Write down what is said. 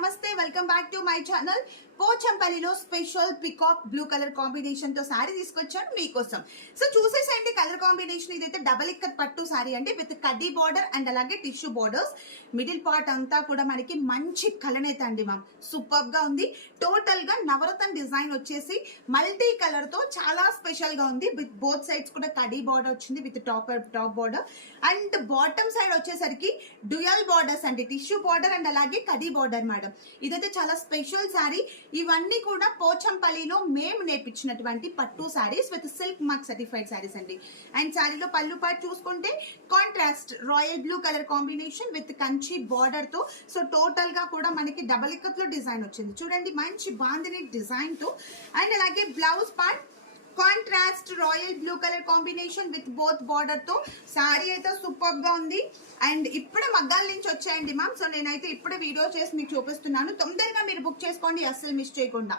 నమస్తే welcome back to my channel. పోచంపల్లిలో special peacock blue colour combination తో సారీ తీసుకొచ్చాను మీకోసం. సో చూసేసేయండి కలర్ కాంబినేషన్. ఇదైతే డబల్ ఇక్కత్ పట్టు సారీ అండి విత్ కడ్డీ బార్డర్ అండ్ అలాగే టిష్యూ బార్డర్స్. మిడిల్ పార్ట్ అంతా కూడా మనకి మంచి కలనేత అండి మ్యామ్, సూపర్ గా ఉంది. టోటల్ గా నవరత్న డిజైన్ వచ్చేసి మల్టీ కలర్ తో చాలా స్పెషల్ గా ఉంది. విత్ బోత్ సైడ్స్ కూడా కడ్డీ బార్డర్ వచ్చింది with top border and bottom side వచ్చేసరికి డ్యూయల్ బార్డర్స్ అండి, టిష్యూ బార్డర్ అండ్ అలాగే కడ్డీ బార్డర్ మేడం. ఇదైతే చాలా స్పెషల్ సారీ. ఇవన్నీ కూడా పోచంపల్లిలో మేము నేర్పించినటువంటి పట్టు saris with silk mark certified saris అండి. అండ్ సారీలో పళ్ళు పార్ట్ చూసుకుంటే contrast royal blue colour combination with Kanchi border తో. సో టోటల్ గా కూడా మనకి డబల్ ఇక్కత్ లో డిజైన్ వచ్చింది చూడండి, మంచి బాందిని డిజైన్ తో. అండ్ అలాగే blouse part contrast royal blue colour combination with both border తో. సారీ అయితే సూపర్ గా ఉంది. అండ్ ఇప్పుడే మగ్గాల నుంచి వచ్చాయండి మ్యామ్. సో నేనైతే ఇప్పుడే వీడియో చేసి మీకు చూపిస్తున్నాను. తొందరగా మీరు బుక్ చేసుకోండి, అస్సలు మిస్ చేయకుండా.